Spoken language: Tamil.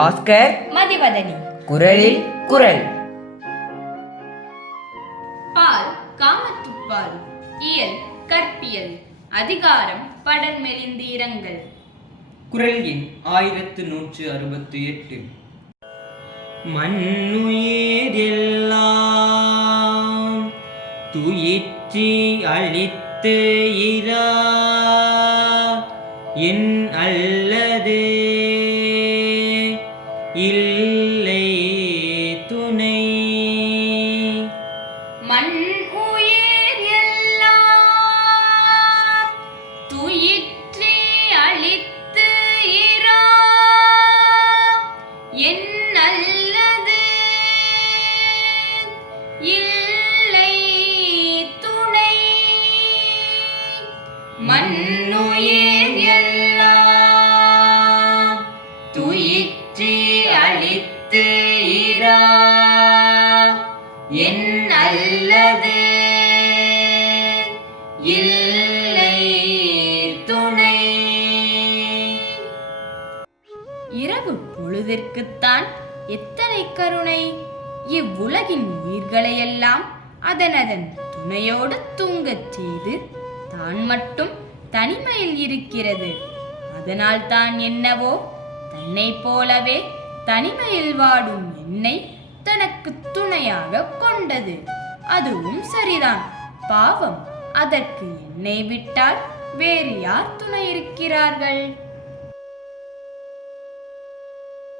பாஸ்கர். மதிவதனி. குரலில் குரல். பால் காமத்துப்பால். இயல். கற்பியல். அதிகாரம். படர் மெலிந்தீரங்கள் குரல் எண் ஆயிரத்து நூற்று அறுபத்தி எட்டு மண்ணுயிரெல்லாம் துயிற்றி அழித்து இரா. என் அல்லது இல்லை துணை. மண் உயிர் எல்லாம் துயிற்றி அழித்து இரா. என் அல்லது இல்லை துணை. மண்ணுயிர் துயிற்றி அழித்து இரா. என் அல்லது இல்லை துணை. இரவு பொழுதிற்குத்தான் எத்தனை கருணை. இவ்வுலகின் உயிர்களையெல்லாம் அதனதன் துணையோடு தூங்கச் செய்து தான் மட்டும் தனிமையில் இருக்கிறது. அதனால் தான் என்னவோ தன்னைப் போலவே தனிமையில் வாடும் என்னை தனக்கு துணையாக கொண்டது. அதுவும் சரிதான். பாவம் அதற்கு என்னை விட்டால் வேறு யார் துணை இருக்கிறார்கள்?